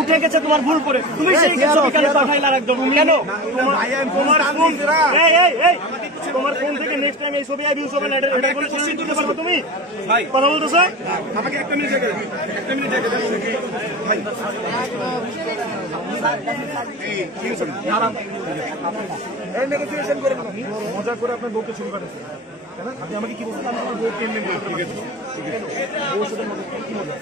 উঠে গেছে তোমার ভুল করে, তুমি সেই বিকালে পাঠাইলা একদম কেন? তোমার ফোন থেকে নেক্সট টাইম এই ছবি ইউজ হবে না, এটা কোনো কোশ্চেন দিতে পারবো তুমি? কথা বলতেছো? আমাকে একটা মিনিট জায়গা, একটা মিনিট জায়গা ভাই। এই নেগোসিয়েশন করে মজা করে আপনার বউকে ছবি পাঠাচ্ছেন, আপনি আমাকে কি বলছেন? আমার বউ পেমেন্ট করে, ঠিক আছে ঠিক আছে, বউর সাথে মজা কি মজা?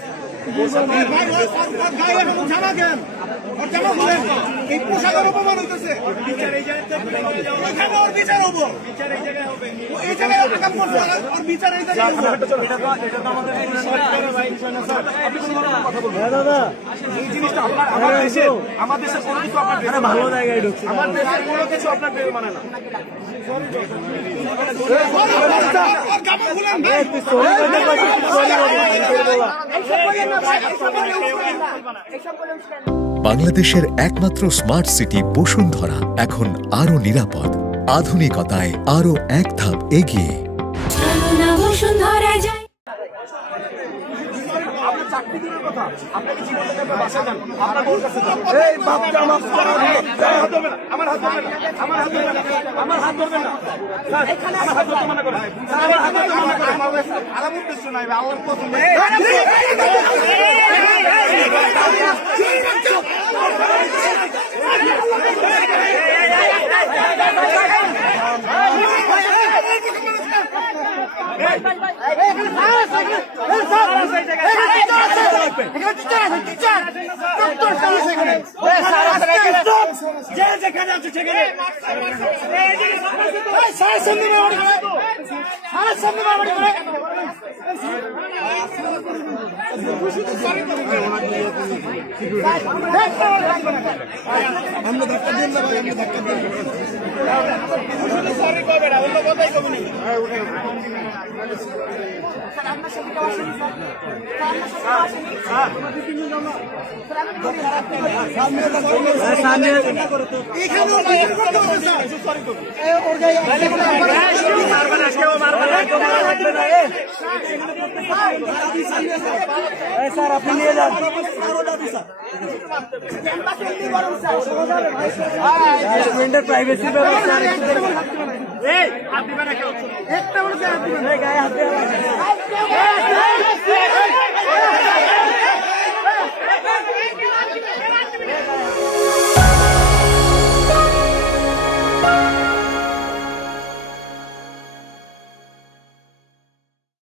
আমার দেশের কোনো কিছু আপনার ভালো জায়গায় ঢুকছে, আমার দেশের কোনো কিছু আপনার মানে না। বাংলাদেশের একমাত্র স্মার্ট সিটি বসুন্ধরা এখন আরো নিরাপদ, আধুনিকতায় আরো এক ধাপ এগিয়ে। আমরা ধাক্কা দিন না ভাই, আমরা ধাক্কা দিন সরি করবে না, অন্য কথাই কবে নি। স্যার আপনি নিয়ে যান, প্রাইভেসি ব্যবস্থা গায়ে হাত